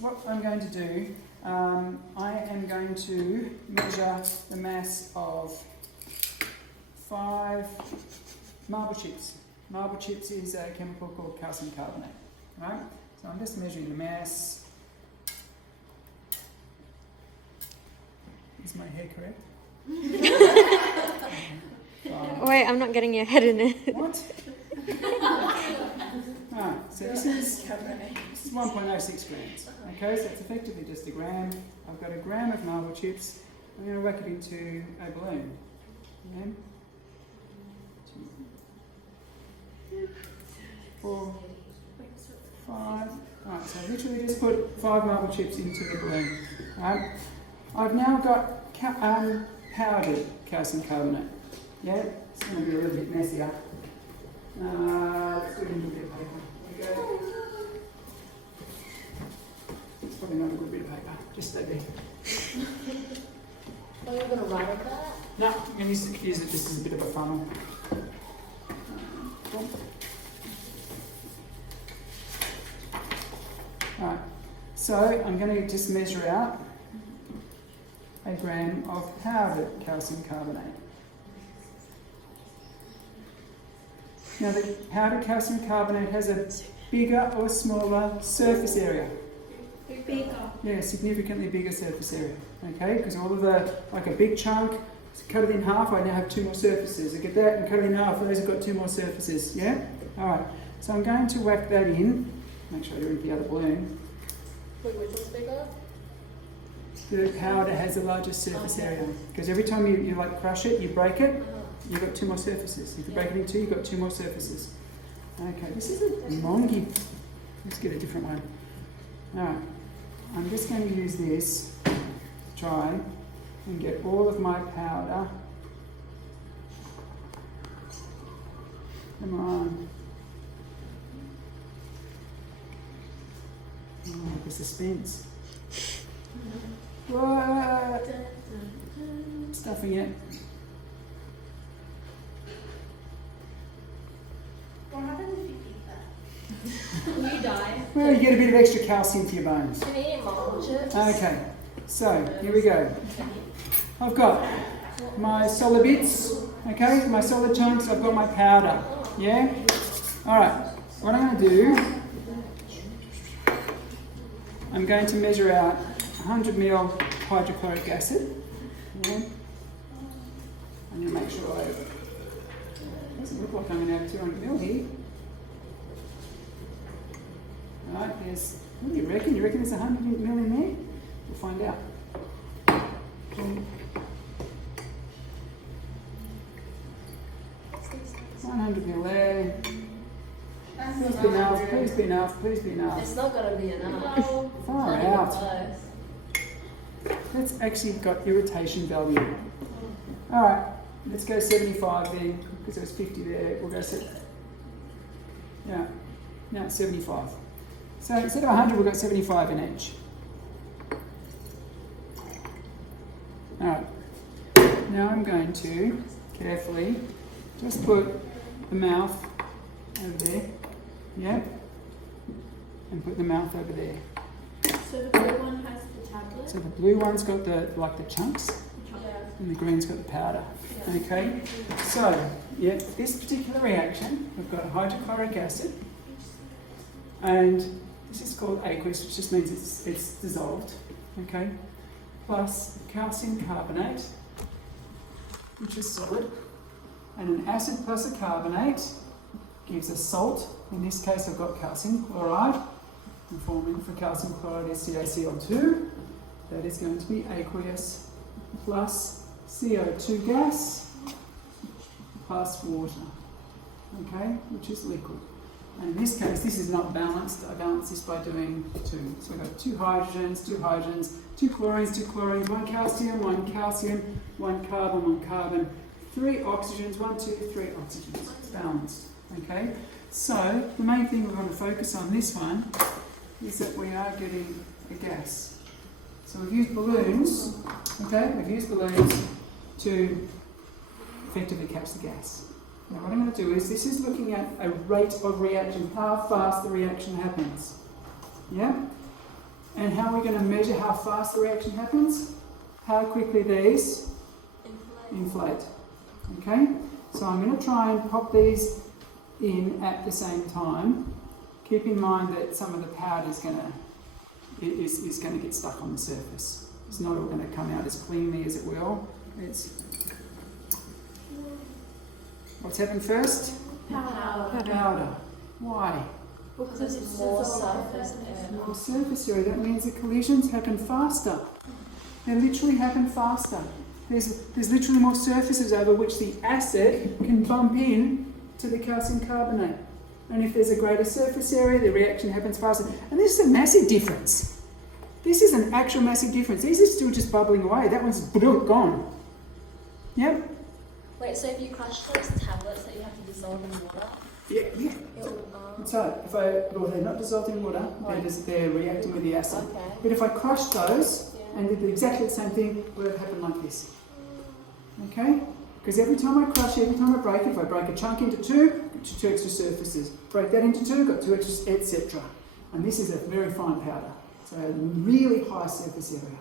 what I'm going to do, I am going to measure the mass of 5 marble chips. Marble chips is a chemical called calcium carbonate, right? So I'm just measuring the mass. Is my hair correct? Wait, I'm not getting your head in it. What? Alright, so this is 1.06 grams. Okay, so it's effectively just a gram. I've got a gram of marble chips. I'm going to whack it into a balloon. Yeah? 2, 4, 5. Alright, so I literally just put 5 marble chips into the balloon. Alright, I've now got powdered calcium carbonate. Yeah, it's going to be a little bit messier. Let's do a little bit of paper. There we go. It's probably not a good bit of paper. Just stay there. Are you going to write on that? No, I'm going to use it just as a bit of a funnel. Alright, so I'm going to just measure out a gram of powdered calcium carbonate. Now the powdered calcium carbonate has a bigger or smaller surface area. Bigger. Yeah, significantly bigger surface area. Okay, because all of the, like a big chunk, cut it in half, I now have 2 more surfaces. I get that and cut it in half, those have got 2 more surfaces. Yeah? Alright, so I'm going to whack that in. Make sure I do it with the other balloon. Wait, which one's bigger? The powder has the largest surface area. Because every time you like crush it, you break it, you've got 2 more surfaces. If you break it in 2, you've got 2 more surfaces. Okay, this is a longy. Let's get a different one. Alright, I'm just going to use this to try and get all of my powder. Come on. Oh, the suspense. What? Stuffing it. What happens if you eat that? Will you die? Well, you get a bit of extra calcium to your bones. Can you eat marble chips? Okay, so here we go. I've got my solid bits, okay, my solid chunks, I've got my powder, yeah? Alright, what I'm going to do, I'm going to measure out 100 ml hydrochloric acid. Yeah. I'm going to make sure it doesn't look like I'm going to have 200 ml here. Alright, there's, what do you reckon? You reckon there's 100 ml in there? We'll find out. Okay. 100 ml there. Please be enough, please be enough, please be enough. It's not going to be enough. Far out. That's actually got irritation value. Alright, let's go 75 then, because there was 50 there. We'll go 70. Yeah, now it's 75. So instead of 100, we've got 75 in each. Alright, now I'm going to carefully just put the mouth over there, yeah, and put the mouth over there. So the blue one has the tablet? So the blue one's got the chunks, Yeah. and the green's got the powder. Okay, so yeah, this particular reaction, we've got hydrochloric acid, and this is called aqueous, which just means it's dissolved. Okay, plus calcium carbonate, which is solid, and an acid plus a carbonate gives a salt. In this case, I've got calcium chloride. The formula for calcium chloride is CaCl2. That is going to be aqueous plus CO2 gas plus water, okay, which is liquid. And in this case, this is not balanced. I balance this by doing 2. So I've got 2 hydrogens, 2 chlorines, 1 calcium, 1 carbon, 1 carbon, 3 oxygens, 1, 2, 3 oxygens. It's balanced, okay? So the main thing we want to focus on this one is that we are getting a gas. So we've used balloons, okay? We've used balloons to effectively catch the gas. Now what I'm going to do is, this is looking at a rate of reaction, how fast the reaction happens. Yeah? And And how are we going to measure how fast the reaction happens? How quickly these inflate. Okay? So I'm going to try and pop these in at the same time. Keep in mind that some of the powder is going to get stuck on the surface. It's not all going to come out as cleanly as it will. What's happened first? Powder. Why? Because it's more surface area. More surface area. That means the collisions happen faster. They literally happen faster. There's literally more surfaces over which the acid can bump in to the calcium carbonate. And if there's a greater surface area, the reaction happens faster. And this is a massive difference. This is an actual massive difference. These are still just bubbling away. That one's gone. Yep. Wait, so if you crush those tablets that you have to dissolve in water? Yeah. It will, So, they're not dissolved in water, they're reacting with the acid. Okay. But if I crushed those and did exactly the same thing, it would have happened like this. Okay? Because every time I crush, every time I break it, if I break a chunk into two, got two extra surfaces. Break that into two, got two extra, etc. And this is a very fine powder. So, really high surface area.